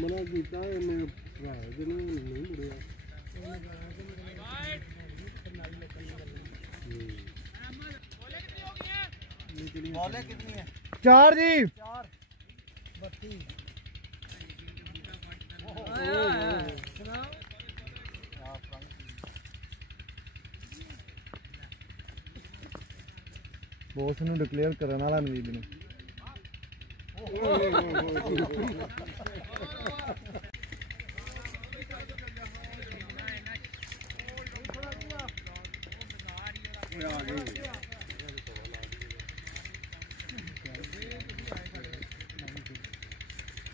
मना किया नहीं मुड़िया कितनी है 4 जी 32 बॉस ने डिक्लेयर करने वाला नवीद ने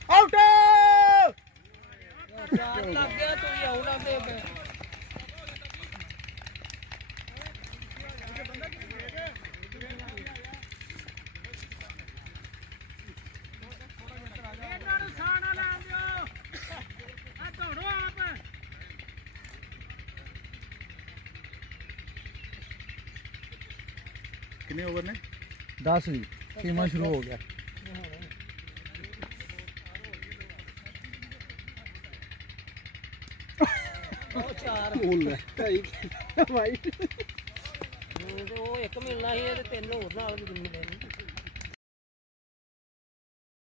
आउट लग गया तो ये आउट दे कितने ओवर ने 10 जी सीमा शुरू हो गया भाई वो एक मिलना ही है 3 होर नाल भी मिलने